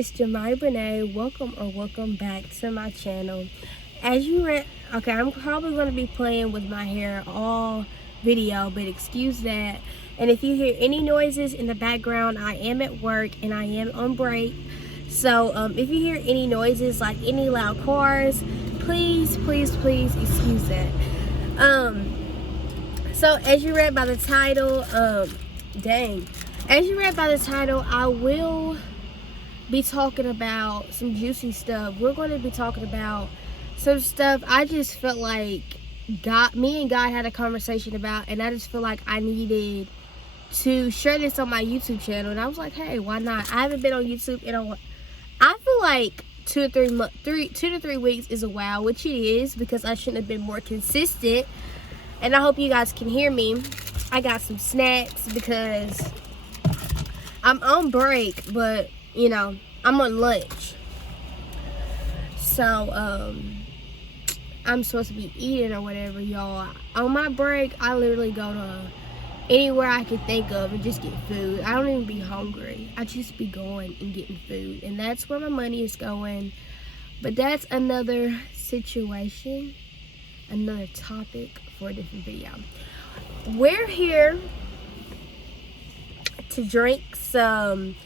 it's brenaè. Welcome back to my channel. As you read, okay, I'm probably going to be playing with my hair all video, but excuse that. And if you hear any noises in the background, I am at work and I am on break. So if you hear any noises, like any loud cars, please excuse that. So as you read by the title, as you read by the title, I will be talking about some juicy stuff. We're going to be talking about some stuff I just felt like me and God had a conversation about, and I just feel like I needed to share this on my YouTube channel. And I was like, hey, why not? I haven't been on YouTube in I feel like 2 to 3 weeks is a while, which it is, because I shouldn't have been more consistent. And I hope you guys can hear me. I got some snacks because I'm on break, but you know, I'm on lunch. So I'm supposed to be eating or whatever, y'all. On my break, I literally go to anywhere I can think of and just get food. I don't even be hungry. I just be going and getting food, and that's where my money is going. But that's another situation, another topic for a different video. We're here to drink some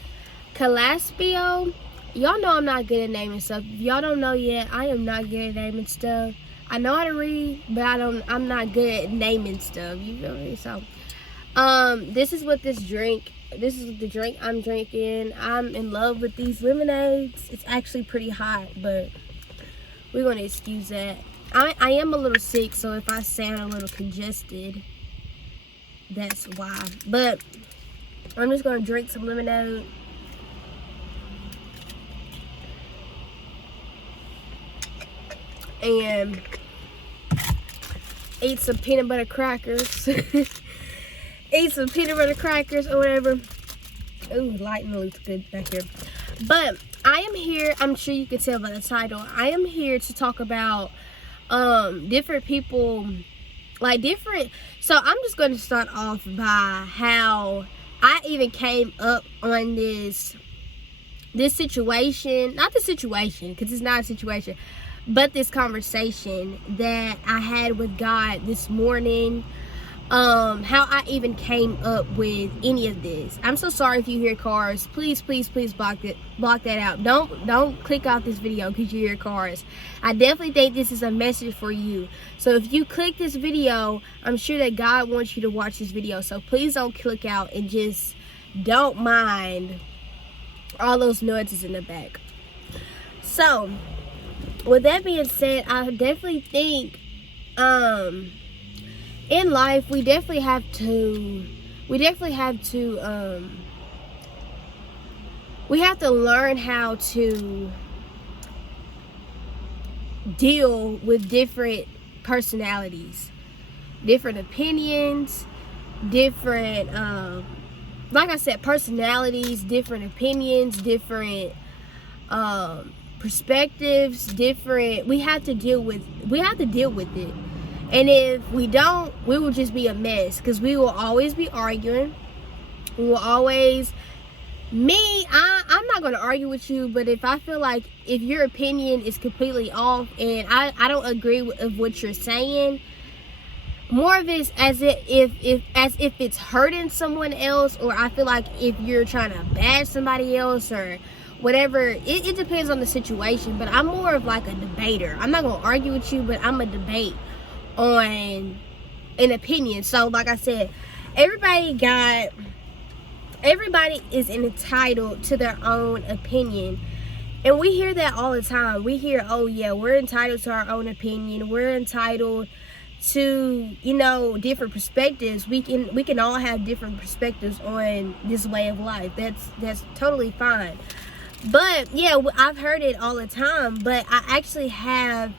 Calaspio. Y'all know I'm not good at naming stuff. If y'all don't know yet, I am not good at naming stuff. I know how to read, but I'm not good at naming stuff. You feel me? So this is what this is the drink I'm drinking. I'm in love with these lemonades. It's actually pretty hot, but we're gonna excuse that. I am a little sick, so if I sound a little congested, that's why. But I'm just gonna drink some lemonade. And eat some peanut butter crackers. Eat some peanut butter crackers or whatever. Ooh, lighting looks good back here. But I am here, I'm sure you can tell by the title, I am here to talk about different people, so I'm just going to start off by how I even came up on this situation, not the situation, because it's not a situation, but this conversation that I had with God this morning, how I even came up with any of this. I'm so sorry if you hear cars. Please block that out. Don't click off this video because you hear cars. I definitely think this is a message for you. So if you click this video, I'm sure that God wants you to watch this video. So please don't click out and just don't mind all those noises in the back. So with that being said, I definitely think in life we definitely have to learn how to deal with different personalities, different opinions, different like I said, personalities, different opinions, different perspectives, different. We have to deal with it. And if we don't, we will just be a mess, because we will always be arguing. We will always, I'm not going to argue with you, but if I feel like if your opinion is completely off and I don't agree with what you're saying, more of it as if it's hurting someone else, or I feel like if you're trying to bash somebody else or whatever, it depends on the situation. But I'm more of like a debater. I'm not going to argue with you, but I'm a debate on an opinion. So like I said, everybody is entitled to their own opinion, and we hear that all the time. We hear, oh yeah, we're entitled to our own opinion, we're entitled to, you know, different perspectives. We can all have different perspectives on this way of life. That's totally fine. But yeah, I've heard it all the time, but I actually have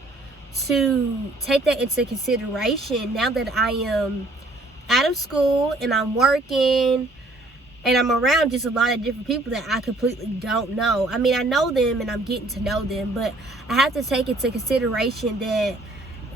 to take that into consideration now that I am out of school and I'm working and I'm around just a lot of different people that I completely don't know. I mean, I know them and I'm getting to know them, but I have to take into consideration that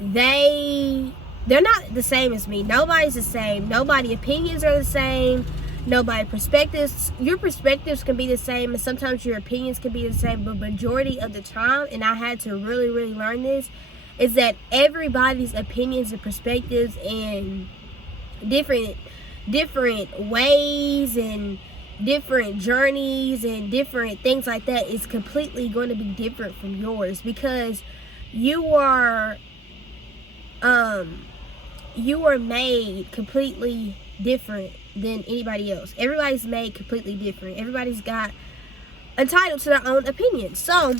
they're not the same as me. Nobody's the same. Nobody's opinions are the same. Nobody perspectives. Your perspectives can be the same, and sometimes your opinions can be the same. But majority of the time, and I had to really, really learn this, is that everybody's opinions and perspectives and different ways and different journeys and different things like that is completely going to be different from yours, because you are made completely different than anybody else. Everybody's made completely different. Everybody's got entitled to their own opinion. So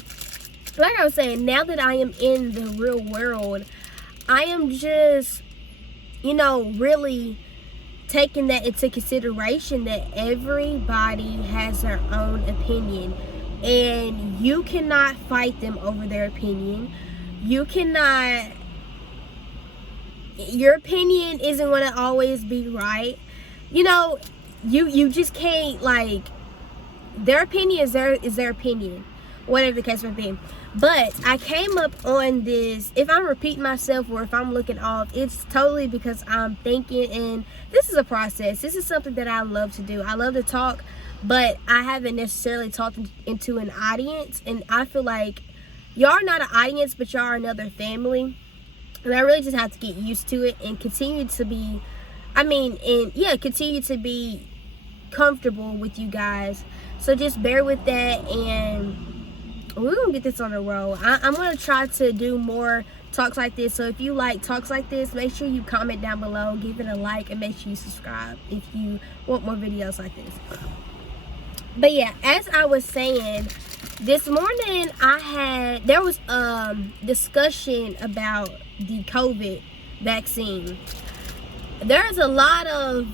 like I was saying, now that I am in the real world, I am just, really taking that into consideration, that everybody has their own opinion, and you cannot fight them over their opinion. Your opinion isn't going to always be right. You just can't, like, their opinion is their opinion, whatever the case may be. But I came up on this, if I'm repeating myself or if I'm looking off, it's totally because I'm thinking, and this is a process. This is something that I love to do. I love to talk, but I haven't necessarily talked into an audience, and I feel like y'all are not an audience, but y'all are another family, and I really just have to get used to it and continue to be comfortable with you guys. So just bear with that, and we're gonna get this on the road. I'm gonna try to do more talks like this. So if you like talks like this, make sure you comment down below, give it a like, and make sure you subscribe if you want more videos like this. But yeah, as I was saying, this morning there was discussion about the COVID vaccine. There's a lot of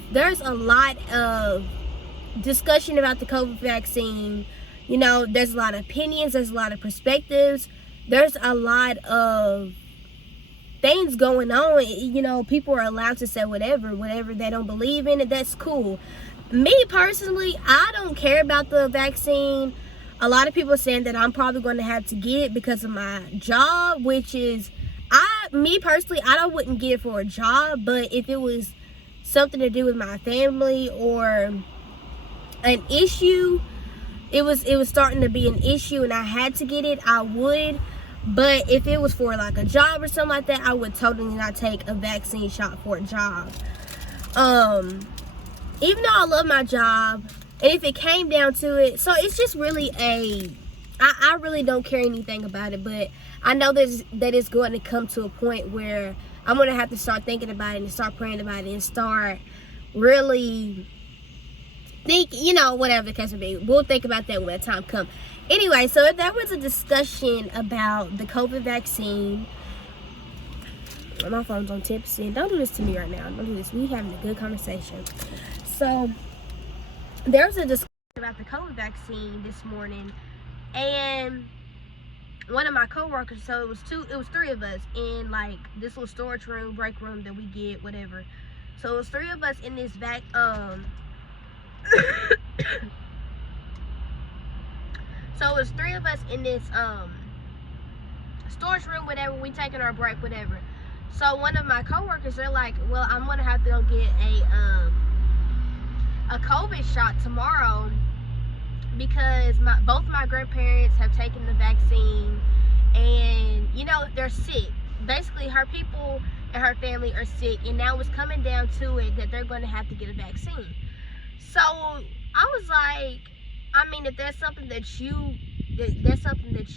discussion about the COVID vaccine. There's a lot of opinions, there's a lot of perspectives, there's a lot of things going on. People are allowed to say whatever they don't believe in it. That's cool. Me personally, I don't care about the vaccine. A lot of people are saying that I'm probably going to have to get it because of my job, which is, me personally, I wouldn't get it for a job, but if it was something to do with my family or an issue, it was starting to be an issue and I had to get it, I would. But if it was for like a job or something like that, I would totally not take a vaccine shot for a job. Even though I love my job, and if it came down to it, so it's just really I really don't care anything about it, but I know that it's going to come to a point where I'm going to have to start thinking about it and start praying about it and start really think, whatever the case may be. We'll think about that when that time comes. Anyway, so there was a discussion about the COVID vaccine. My phone's on 10%. Don't do this to me right now. Don't do this. We're having a good conversation. So there was a discussion about the COVID vaccine this morning, and one of my coworkers, so it was three of us in like this little storage room, break room that we get, whatever. So it was three of us in this so it was three of us in this storage room, whatever. We taking our break, whatever. So one of my coworkers, they're like, well, I'm gonna have to go get a COVID shot tomorrow because both my grandparents have taken the vaccine, and they're sick. Basically, her people and her family are sick, and now it's coming down to it that they're going to have to get a vaccine. So I was like, if there's something that you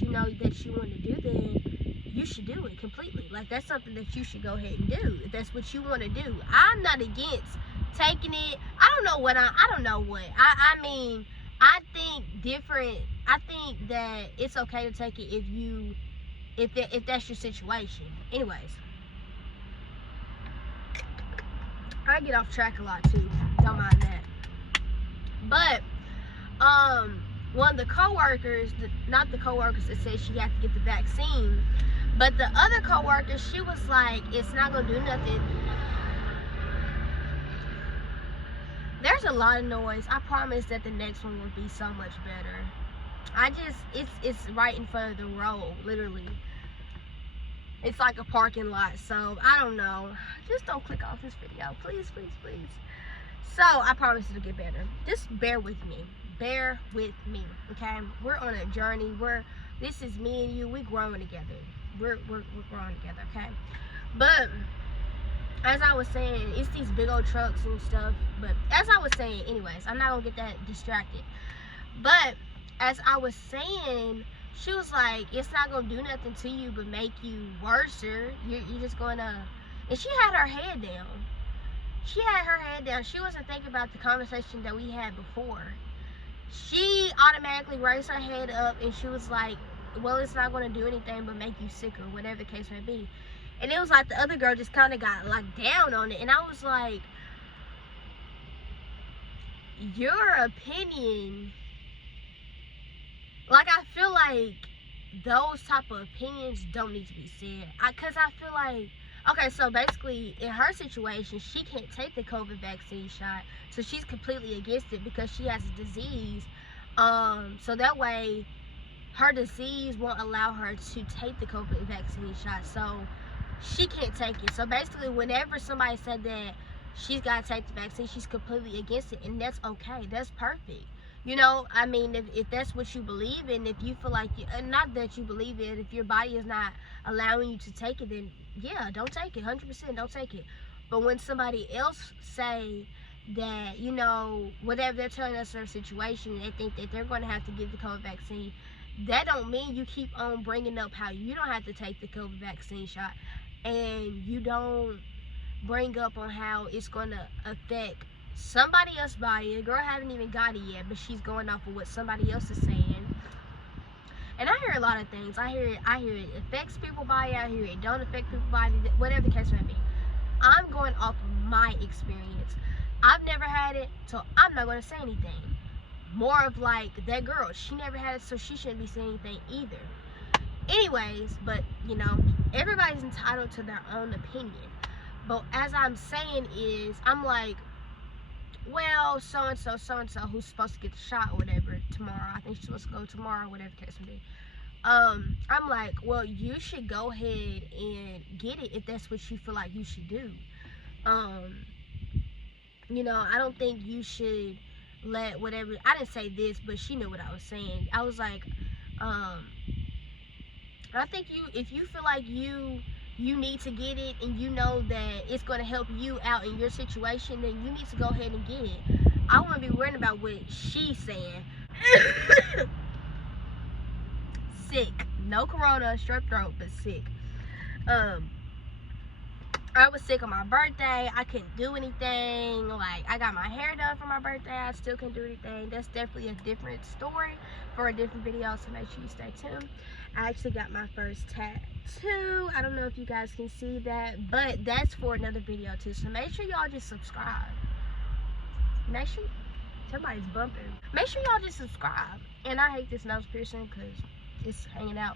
know that you want to do, then you should do it completely. Like, that's something that you should go ahead and do if that's what you want to do. I'm not against taking it. I don't know what. I think different. I think that it's okay to take it if that's your situation. Anyways, I get off track a lot too. Don't mind that. But one of the coworkers, not the coworkers that said she had to get the vaccine, but the other coworker, she was like, it's not gonna do nothing. There's a lot of noise. I promise that the next one will be so much better. It's right in front of the road, literally. It's like a parking lot, so I don't know. Just don't click off this video, please, please, please. So I promise it'll get better. Just bear with me. Bear with me, okay? We're on a journey. This is me and you. We're growing together. We're growing together, okay? But as I was saying, it's these big old trucks and stuff. But as I was saying, anyways, I'm not gonna get that distracted. But as I was saying, she was like, it's not gonna do nothing to you but make you worser. You're just gonna. And she had her head down. She had her head down. She wasn't thinking about the conversation that we had before. She automatically raised her head up and she was like, well, it's not going to do anything but make you sicker, whatever the case may be. And it was like the other girl just kind of got like down on it. And I was like, your opinion, like, I feel like those type of opinions don't need to be said. Because I feel like, okay, so basically, in her situation, she can't take the COVID vaccine shot. So she's completely against it because she has a disease. So that way, her disease won't allow her to take the COVID vaccine shot. So she can't take it. So basically, whenever somebody said that she's got to take the vaccine, she's completely against it. And that's okay. That's perfect. You know, I mean, if that's what you believe in, if you feel like, not that you believe in, if your body is not allowing you to take it, then yeah, don't take it, 100% don't take it. But when somebody else say that, you know, whatever they're telling us their situation, they think that they're going to have to get the COVID vaccine, that don't mean you keep on bringing up how you don't have to take the COVID vaccine shot, and you don't bring up on how it's going to affect somebody else's body. The girl haven't even got it yet, but she's going off of what somebody else is saying. And I hear a lot of things. I hear it affects people's body. I hear it don't affect people's body. Whatever the case may be. I'm going off of my experience. I've never had it, so I'm not going to say anything. More of like that girl. She never had it, so she shouldn't be saying anything either. Anyways, but you know, everybody's entitled to their own opinion. But as I'm saying is, I'm like, well, so-and-so who's supposed to get the shot or whatever tomorrow. I think she's supposed to go tomorrow, whatever the case may be. I'm like, well, you should go ahead and get it if that's what you feel like you should do. You know, I don't think you should let whatever, I didn't say this, but she knew what I was saying. I was like, I think if you feel like you need to get it and you know that it's going to help you out in your situation, then you need to go ahead and get it. I wouldn't be worried about what she's saying. Sick. No corona, strep throat, but sick. I was sick on my birthday. I couldn't do anything. Like, I got my hair done for my birthday. I still couldn't do anything. That's definitely a different story for a different video, so make sure you stay tuned. I actually got my first tattoo. I don't know if you guys can see that, but that's for another video too. So make sure y'all just subscribe. Make sure somebody's bumping. Make sure y'all just subscribe. And I hate this nose piercing because it's hanging out.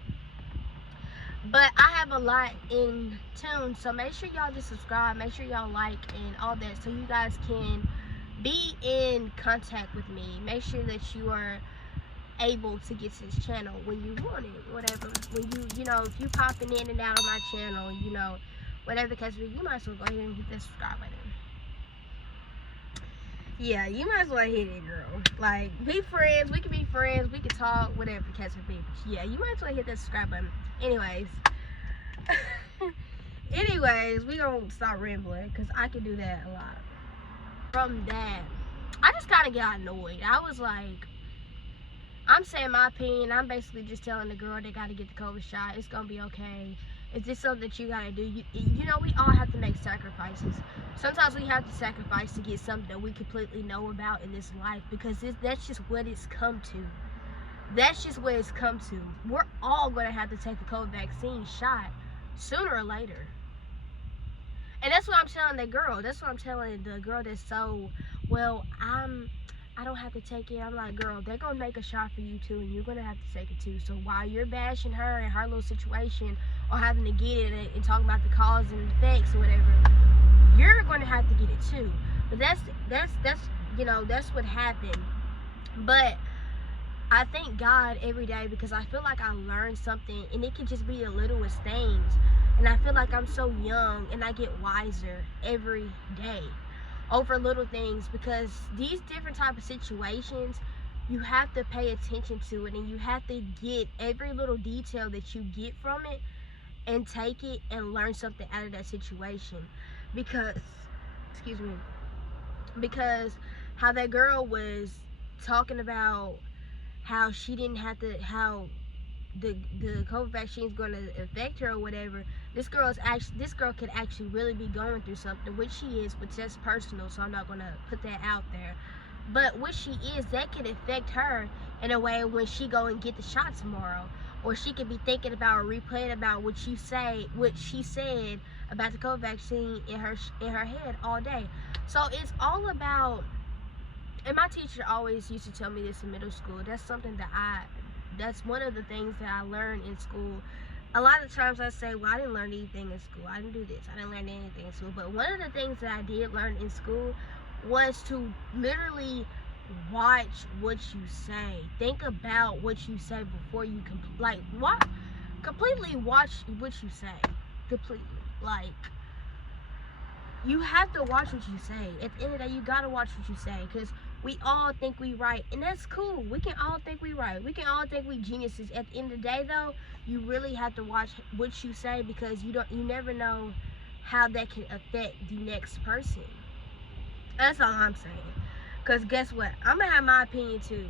But I have a lot in tune, so make sure y'all just subscribe. Make sure y'all like and all that, so you guys can be in contact with me. Make sure that you are able to get to this channel when you want it, whatever. When you know, if you popping in and out of my channel, you know, whatever the case may be, you might as well go ahead and hit that subscribe button. Yeah, you might as well hit it, girl. Like, be friends. We can be friends. We can talk, whatever the case may be. But yeah, you might as well hit that subscribe button. Anyways, we gonna stop rambling because I can do that a lot. From that, I just kind of got annoyed. I was like, I'm saying my opinion. I'm basically just telling the girl they got to get the COVID shot. It's gonna be okay. Is this something that you gotta do? You know, we all have to make sacrifices. Sometimes we have to sacrifice to get something that we completely know about in this life, because that's just what it's come to. That's just what it's come to. We're all gonna have to take the COVID vaccine shot sooner or later. And that's what I'm telling that girl. That's what I'm telling the girl that's so, well, I don't have to take it. I'm like, girl, they're gonna make a shot for you too, and you're gonna have to take it too. So while you're bashing her and her little situation, or having to get it and talking about the cause and effects or whatever, you're gonna have to get it too. But that's you know, that's what happened. But I thank God every day, because I feel like I learned something, and it can just be the littlest things. And I feel like I'm so young and I get wiser every day. over little things, because these different type of situations, you have to pay attention to it, and you have to get every little detail that you get from it and take it and learn something out of that situation. Because, excuse me, because how that girl was talking about how she didn't have to, how the COVID vaccine is going to affect her or whatever. This girl could actually really be going through something, which she is, but that's personal, so I'm not going to put that out there. But what she is, that could affect her in a way when she go and get the shot tomorrow, or she could be thinking about or replaying about what she said about the COVID vaccine in her head all day. So it's all about. And my teacher always used to tell me this in middle school. That's one of the things that I learned in school. A lot of times I say, well, I didn't learn anything in school. I didn't do this. I didn't learn anything in school. But one of the things that I did learn in school was to literally watch what you say. Think about what you say before you completely watch what you say. Completely. Like, you have to watch what you say. At the end of the day, you gotta watch what you say, because we all think we right, and that's cool. We can all think we right. We can all think we geniuses. At the end of the day, though, you really have to watch what you say, because you never know how that can affect the next person. That's all I'm saying. Because guess what? I'm gonna have my opinion too,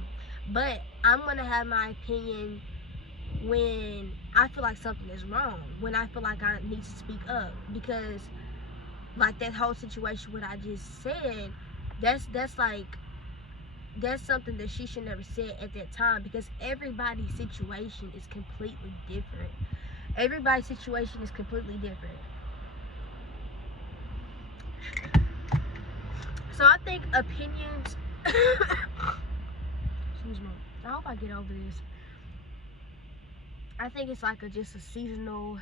but I'm gonna have my opinion when I feel like something is wrong, when I feel like I need to speak up, because like that whole situation what I just said, that's something that she should never said at that time, because everybody's situation is completely different. Everybody's situation is completely different. So I think opinions excuse me, I hope I get over this. I think it's like just a seasonal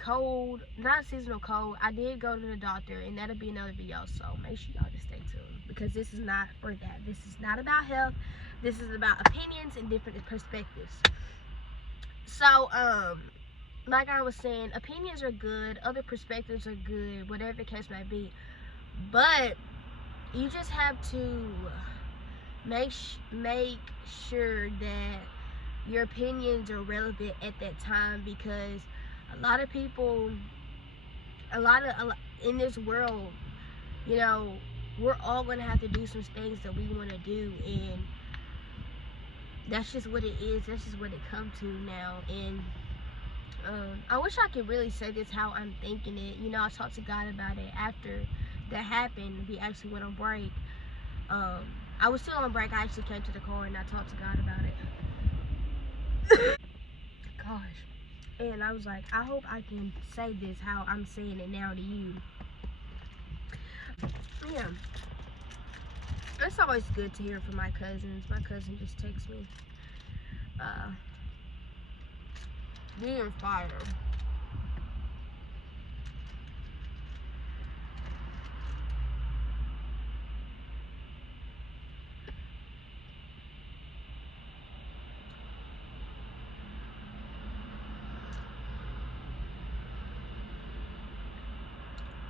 cold, not seasonal cold. I did go to the doctor, and that'll be another video, so make sure y'all just stay tuned, because this is not for that. This is not about health. This is about opinions and different perspectives. So like I was saying, opinions are good, other perspectives are good, whatever the case may be, but you just have to make sure that your opinions are relevant at that time, because a lot of people, in this world, you know, we're all gonna have to do some things that we want to do, and that's just what it is. That's just what it comes to now. And I wish I could really say this how I'm thinking it. You know, I talked to God about it after that happened. We actually went on break. I was still on break. I actually came to the car and I talked to God about it. Gosh. And I was like, I hope I can say this how I'm saying it now to you. Yeah. It's always good to hear from my cousins. My cousin just texts me. Being fired.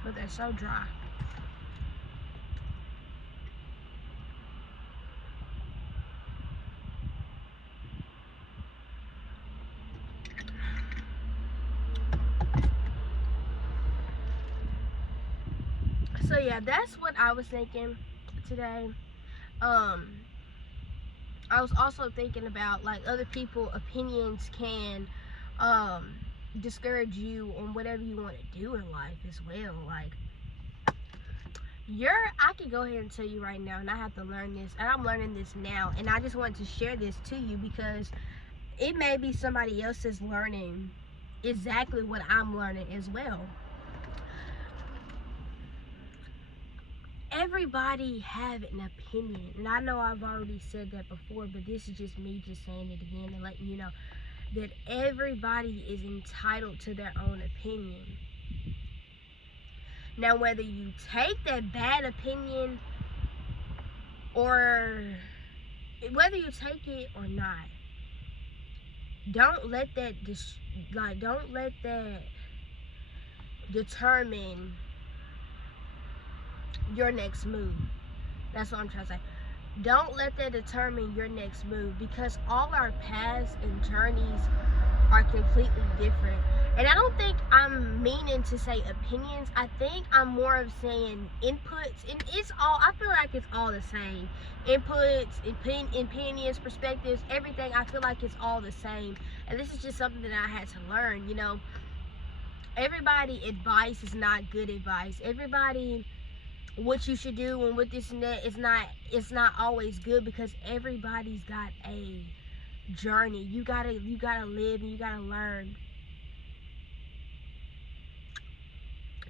But they're so dry. So yeah, that's what I was thinking today. I was also thinking about, like, other people opinions can discourage you on whatever you want to do in life as well. Like, I can go ahead and tell you right now, and I have to learn this, and I'm learning this now, and I just wanted to share this to you, because it may be somebody else's learning exactly what I'm learning as well. Everybody have an opinion, and I know I've already said that before, but this is just me just saying it again and letting you know that everybody is entitled to their own opinion. Now, whether you take that bad opinion or whether you take it or not, don't let that determine your next move. That's what I'm trying to say. Don't let that determine your next move, because all our paths and journeys are completely different. And I don't think I'm meaning to say opinions. I think I'm more of saying inputs, and it's all, I feel like it's all the same. Inputs, opinions, perspectives, everything, I feel like it's all the same. And this is just something that I had to learn, you know. Everybody advice is not good advice. Everybody what you should do and what this and that, it's not always good, because everybody's got a journey. You gotta live and you gotta learn.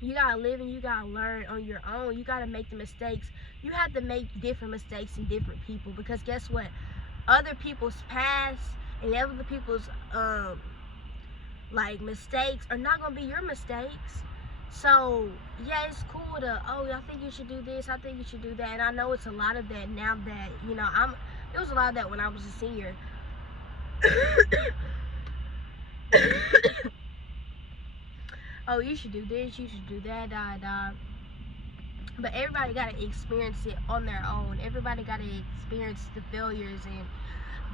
You gotta live and you gotta learn on your own. You gotta make the mistakes. You have to make different mistakes in different people, because guess what? Other people's past and other people's like mistakes are not gonna be your mistakes. So yeah, it's cool to, oh, I think you should do this, I think you should do that. And I know it's a lot of that now that, you know, there was a lot of that when I was a senior. Oh, you should do this, you should do that, but everybody got to experience it on their own. Everybody got to experience the failures and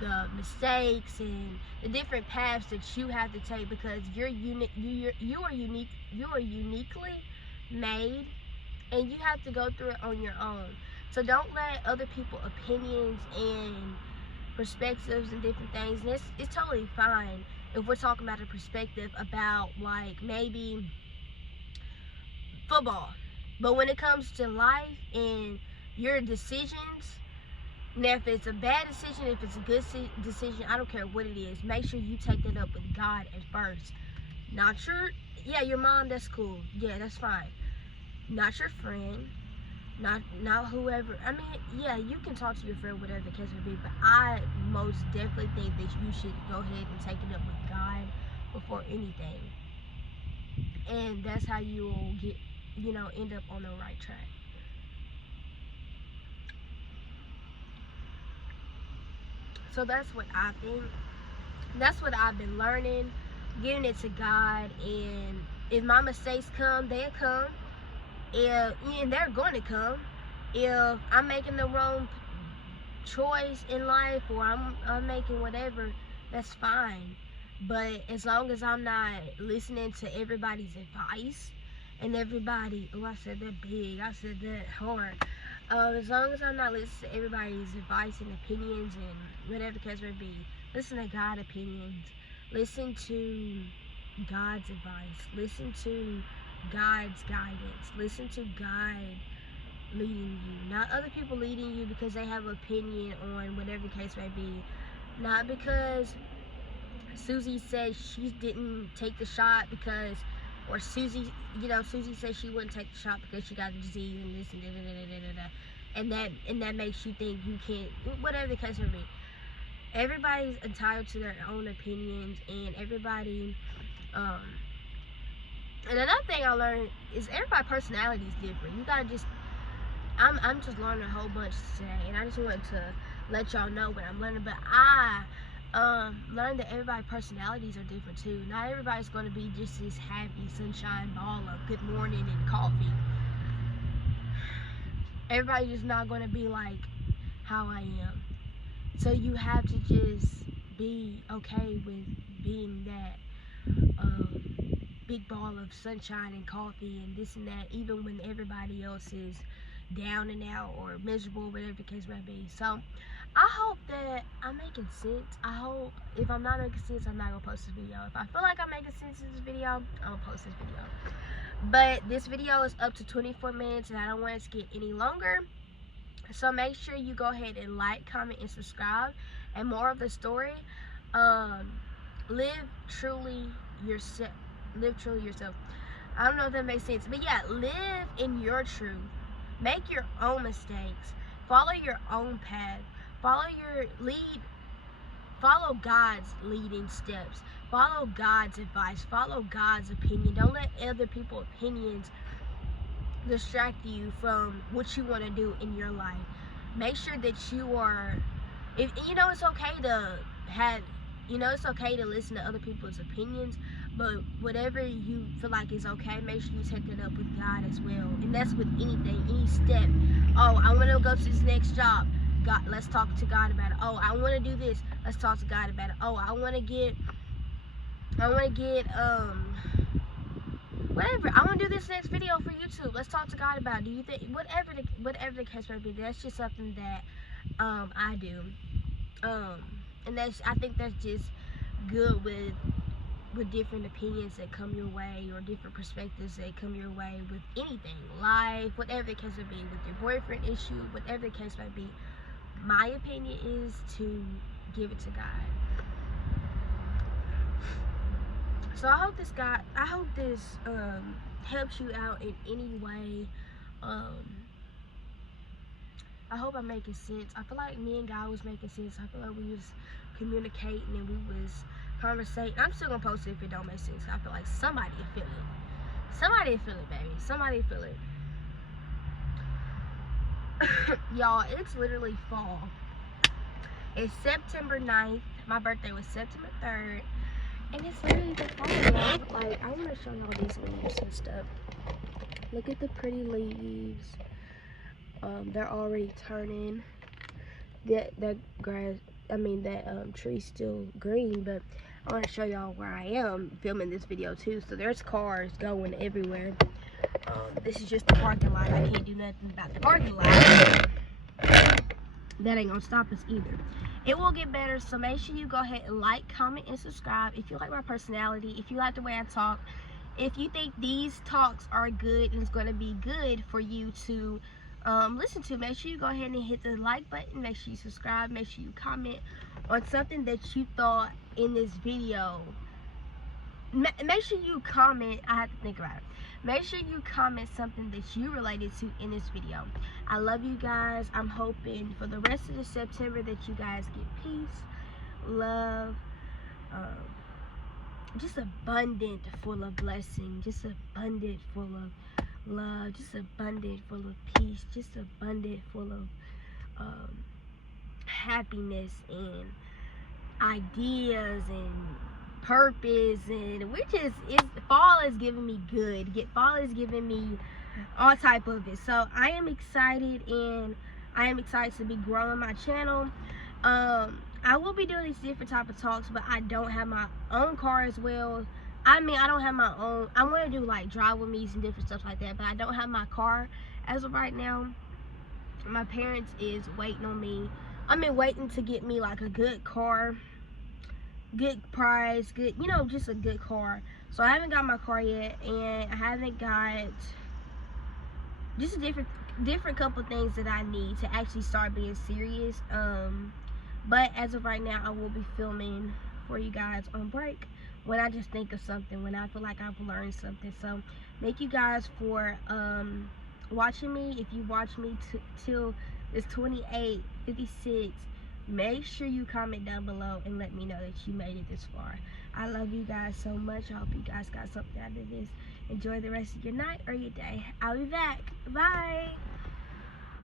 the mistakes and the different paths that you have to take, because you are unique. You are uniquely made, and you have to go through it on your own. So don't let other people's opinions and perspectives and different things, and it's totally fine if we're talking about a perspective about, like, maybe football, but when it comes to life and your decisions, now if it's a bad decision, if it's a good decision, I don't care what it is, make sure you take that up with God at first. Not your mom, that's cool, yeah, that's fine. Not your friend, not whoever. I mean, yeah, you can talk to your friend, whatever the case may be, but I most definitely think that you should go ahead and take it up with God before anything. And that's how you will get, you know, end up on the right track. So that's what I think. That's what I've been learning, giving it to God. And if my mistakes come, they'll come. And they're going to come. If I'm making the wrong choice in life, or I'm making whatever, that's fine. But as long as I'm not listening to everybody's advice and everybody, oh, I said that big, I said that hard. As long as I'm not listening to everybody's advice and opinions and whatever the case may be, listen to God's opinions, listen to God's advice, listen to God's guidance, listen to God leading you, not other people leading you because they have an opinion on whatever the case may be. Not because Susie said she didn't take the shot because, or Susie said she wouldn't take the shot because she got the disease and this and and that makes you think you can't, whatever the case may be. Everybody's entitled to their own opinions, and everybody, and another thing I learned is everybody's personality is different. You gotta just, I'm just learning a whole bunch today, and I just wanted to let y'all know what I'm learning. But I learned that everybody's personalities are different too. Not everybody's going to be just this happy sunshine ball of good morning and coffee. Everybody's just not going to be like how I am. So you have to just be okay with being that big ball of sunshine and coffee and this and that, even when everybody else is down and out or miserable, whatever the case may be. So I hope that I'm making sense. I hope if I'm not making sense, I'm not gonna post this video. If I feel like I'm making sense in this video, I'm gonna post this video. But this video is up to 24 minutes and I don't want it to get any longer. So make sure you go ahead and like, comment, and subscribe. And more of the story, live truly yourself. Live truly yourself. I don't know if that makes sense, but yeah, live in your truth. Make your own mistakes. Follow your own path. Follow God's leading steps. Follow God's advice. Follow God's opinion. Don't let other people's opinions distract you from what you want to do in your life. Make sure that you are, if you know, it's okay to have, it's okay to listen to other people's opinions, But whatever you feel like is okay, make sure you take that up with God as well. And that's with anything, any step. Oh, I want to go to this next job. God, let's talk to God about it. Oh, I want to do this. Let's talk to God about it. Oh, I want to get whatever. I want to do this next video for YouTube. Let's talk to God about it. Do you think whatever the case may be? That's just something that I do. And I think that's just good with different opinions that come your way, or different perspectives that come your way with anything, life, whatever the case may be, with your boyfriend issue, whatever the case may be. My opinion is to give it to God. So I hope this helps you out in any way. I hope I'm making sense. I feel like me and God was making sense. I feel like we was communicating and we was conversating. I'm still gonna post it if it don't make sense. I feel like somebody will feel it. Somebody will feel it, baby. Somebody will feel it. Y'all, it's literally fall. It's September 9th. My birthday was September 3rd. And it's literally the fall, y'all. Like, I want to show y'all these leaves and stuff. Look at the pretty leaves. They're already turning. That grass, that tree's still green, but I want to show y'all where I am filming this video too. So there's cars going everywhere. This is just the parking lot. I can't do nothing about the parking lot. That ain't gonna stop us either. It will get better, so make sure you go ahead and like, comment, and subscribe. If you like my personality, if you like the way I talk, if you think these talks are good and it's going to be good for you to listen to, make sure you go ahead and hit the like button. Make sure you subscribe. Make sure you comment on something that you thought in this video. Make sure you comment. I have to think about it. Make sure you comment something that you related to in this video. I love you guys. I'm hoping for the rest of the September that you guys get peace, love, just abundant full of blessing, just abundant full of love, just abundant full of peace, just abundant full of happiness and ideas and purpose. And fall is giving me good. Fall is giving me all type of it. So I am excited, and I am excited to be growing my channel. I will be doing these different type of talks, but I don't have my own car as well. I don't have my own. I want to do like drive with me's and different stuff like that, but I don't have my car as of right now. My parents is waiting on me. Waiting to get me like a good car, good price, good, just a good car. So I haven't got my car yet, and I haven't got just a different couple things that I need to actually start being serious. But as of right now, I will be filming for you guys on break when I just think of something, when I feel like I've learned something. So thank you guys for watching me. If you watch me till it's 28:56, make sure you comment down below and let me know that you made it this far. I love you guys so much. I hope you guys got something out of this. Enjoy the rest of your night or your day. I'll be back. Bye.